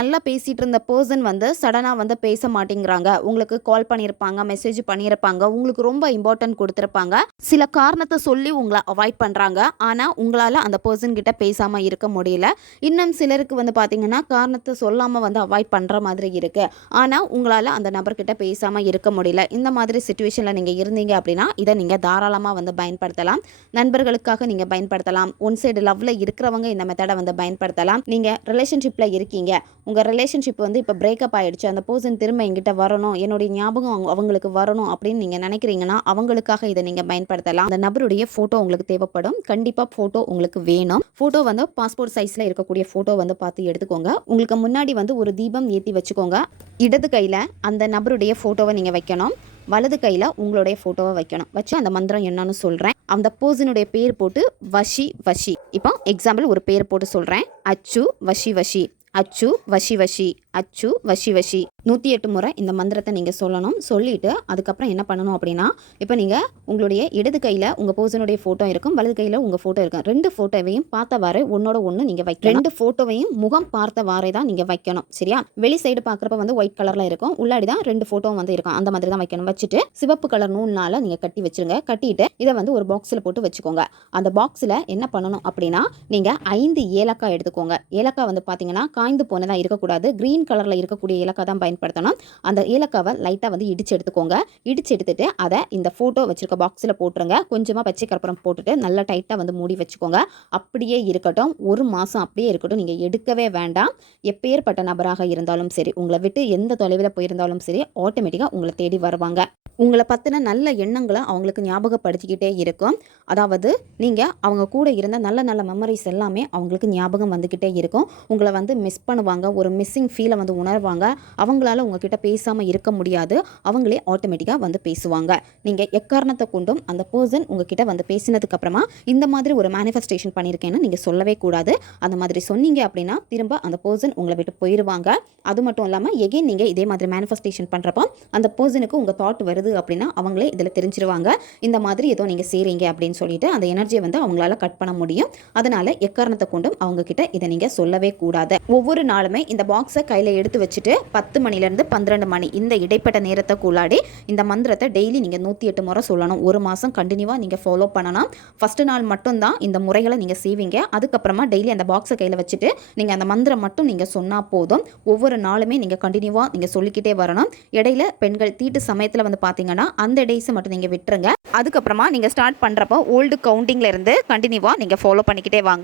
நல்லா பேசிட்டு இருந்த பர்சன் வந்து சடனாக வந்து பேச மாட்டேங்கிறாங்க. உங்களுக்கு கால் பண்ணியிருப்பாங்க, மெசேஜ் பண்ணியிருப்பாங்க, உங்களுக்கு ரொம்ப இம்பார்ட்டன்ட் கொடுத்துருப்பாங்க. சில காரணத்தை சொல்லி உங்களை அவாய்ட் பண்ணுறாங்க. ஆனால் உங்களால் அந்த பர்சன் கிட்ட பேசாமல் இருக்க முடியல. இன்னும் சிலருக்கு வந்து பார்த்தீங்கன்னா காரணத்தை சொல்லாமல் வந்து அவாய்ட் பண்ணுற மாதிரி இருக்குது. ஆனால் உங்களால் அந்த நபர்கிட்ட பேசாமல் இருக்க முடியல. இந்த மாதிரி சுச்சுவேஷனில் நீங்கள் இருந்தீங்க அப்படின்னா இதை நீங்கள் தாராளமாக வந்து பயன்படுத்தலாம். நண்பர்களுக்காக நீங்கள் பயன்படுத்தலாம். ஒன் சைடு லவ்வில் இருக்கிறவங்க இந்த மெத்தடை வந்து பயன்படுத்தலாம். நீங்கள் ரிலேஷன்ஷிப்பில் இருக்கீங்க, உங்கள் ரிலேஷன்ஷிப் வந்து இப்போ பிரேக்கப் ஆகிடுச்சு, அந்த பர்சன் திரும்ப எங்கிட்ட வரணும், என்னுடைய ஞாபகம் அவங்களுக்கு வரணும் அப்படின்னு நீங்கள் நினைக்கிறீங்கன்னா அவங்களுக்காக இதை நீங்கள் பயன்படுத்தலாம். அந்த நபருடைய ஃபோட்டோ உங்களுக்கு தேவைப்படும். கண்டிப்பாக ஃபோட்டோ உங்களுக்கு வேணும். ஃபோட்டோ வந்து பாஸ்போர்ட் சைஸில் இருக்கக்கூடிய ஃபோட்டோ வந்து பார்த்து எடுத்துக்கோங்க. உங்களுக்கு முன்னாடி வந்து ஒரு தீபம் ஏற்றி வச்சுக்கோங்க. இடது கையில் அந்த நபருடைய ஃபோட்டோவை நீங்கள் வைக்கணும், வலது கையில் உங்களுடைய ஃபோட்டோவை வைக்கணும். வச்சு அந்த மந்திரம் என்னன்னு சொல்கிறேன். அந்த பர்சனுடைய பேர் போட்டு வஷி வஷி. இப்போ எக்ஸாம்பிள் ஒரு பேர் போட்டு சொல்கிறேன். அச்சு வஷி வஷி, அச்சு வஷி வஷி, அச்சு வஷி வஷி. 108 முறை இந்த மந்திரத்தை நீங்கள் சொல்லணும். சொல்லிவிட்டு அதுக்கப்புறம் என்ன பண்ணணும் அப்படின்னா, இப்போ நீங்கள் உங்களுடைய இடது கையில் உங்கள் பர்சனுடைய ஃபோட்டோ இருக்கும், வலது கையில் உங்கள் ஃபோட்டோ இருக்கும். 2 ஃபோட்டோவையும் பார்த்தவாறு ஒன்னோட ஒன்று நீங்கள் வைக்கணும். 2 ஃபோட்டோவையும் முகம் பார்த்தவாறே தான் நீங்கள் வைக்கணும். சரியா? வெளி சைடு பார்க்குறப்ப வந்து ஒயிட் கலரில் இருக்கும், உள்ளாடி தான் 2 ஃபோட்டோவும் வந்து இருக்கும். அந்த மாதிரி தான் வைக்கணும். வச்சுட்டு சிவப்பு கலர் நூல்னால் நீங்கள் கட்டி வச்சுருங்க. கட்டிட்டு இதை வந்து ஒரு பாக்ஸில் போட்டு வச்சுக்கோங்க. அந்த பாக்ஸில் என்ன பண்ணணும் அப்படின்னா, நீங்கள் 5 ஏலக்காய் எடுத்துக்கோங்க. ஏலக்காய் வந்து பார்த்தீங்கன்னா காய்ந்து போனதாக இருக்கக்கூடாது, க்ரீன் கலரில் இருக்கக்கூடிய ஏலக்காய் தான் பயன்படுத்தணும். அந்த ஏலக்காவை லைட்டாக வந்து இடிச்சு எடுத்துக்கோங்க. இடிச்சு எடுத்துட்டு அதை இந்த ஃபோட்டோ வச்சிருக்க பாக்ஸில் போட்டுருங்க. கொஞ்சமாக பச்சை கற்பூரம் போட்டுட்டு நல்லா டைட்டாக வந்து மூடி வச்சுக்கோங்க. அப்படியே இருக்கட்டும், 1 மாதம் அப்படியே இருக்கட்டும். நீங்கள் எடுக்கவே வேண்டாம். எப்பேற்பட்ட நபராக இருந்தாலும் சரி, உங்களை விட்டு எந்த தொலைவில் போயிருந்தாலும் சரி, ஆட்டோமேட்டிக்காக உங்களை தேடி வருவாங்க. உங்களை பற்றின நல்ல எண்ணங்களை அவங்களுக்கு ஞாபகப்படுத்திக்கிட்டே இருக்கும். அதாவது நீங்கள் அவங்க கூட இருந்த நல்ல நல்ல மெமரிஸ் எல்லாமே அவங்களுக்கு ஞாபகம் வந்துக்கிட்டே இருக்கும். உங்களை வந்து மிஸ் பண்ணுவாங்க, ஒரு மிஸ்ஸிங் ஃபீலை வந்து உணர்வாங்க. அவங்களால உங்ககிட்ட பேசாமல் இருக்க முடியாது. அவங்களே ஆட்டோமேட்டிக்காக வந்து பேசுவாங்க. நீங்கள் எக்காரணத்தை கொண்டும் அந்த பர்சன் உங்ககிட்ட வந்து பேசினதுக்கப்புறமா இந்த மாதிரி ஒரு மேனிஃபெஸ்டேஷன் பண்ணியிருக்கேன்னு நீங்கள் சொல்லவே கூடாது. அந்த மாதிரி சொன்னீங்க அப்படின்னா திரும்ப அந்த பர்சன் உங்களை விட்டு போயிடுவாங்க. அது மட்டும் இல்லாமல் எகைன் நீங்கள் இதே மாதிரி மேனிஃபெஸ்டேஷன் பண்ணுறப்போ அந்த பர்சனுக்கு உங்கள் தாட் வருது அப்படின்னா அவங்களே இதில் தெரிஞ்சிருவாங்க. இந்த மாதிரி ஏதோ நீங்கள் செய்கிறீங்க அப்படின்னு சொல்லிட்டு அந்த எனர்ஜியை வந்து அவங்களால கட் பண்ண முடியும். அதனால எக்காரணத்தை கொண்டும் அவங்க கிட்ட இதை நீங்கள் சொல்லவே கூடாது. ஒவ்வொரு நாளுமே இந்த பாக்ஸை கையில் எடுத்து வச்சுட்டு 10 மணிலேருந்து 12 மணி இந்த இடைப்பட்ட நேரத்துக்குள்ளாடி இந்த மந்திரத்தை டெய்லி நீங்கள் 108 முறை சொல்லணும். 1 மாதம் கண்டினியூவாக நீங்கள் ஃபாலோ பண்ணணும். ஃபஸ்ட்டு நாள் மட்டும்தான் இந்த முறைகளை நீங்கள் செய்வீங்க. அதுக்கப்புறமா டெய்லி அந்த பாக்ஸை கையில் வச்சுட்டு நீங்கள் அந்த மந்திரம் மட்டும் நீங்கள் சொன்னால் போதும். ஒவ்வொரு நாளுமே நீங்கள் கண்டினியூவாக நீங்கள் சொல்லிக்கிட்டே வரணும். இடையில பெண்கள் தீட்டு சமயத்தில் வந்து பார்த்தீங்கன்னா அந்த டேஸை மட்டும் நீங்கள் விட்டுருங்க. அதுக்கப்புறமா நீங்கள் ஸ்டார்ட் பண்ணுறப்போ ஓல்டு கவுண்டிங்கில் இருந்து கண்டினியூவாக நீங்கள் ஃபாலோ பண்ணிக்கிட்டே வாங்க.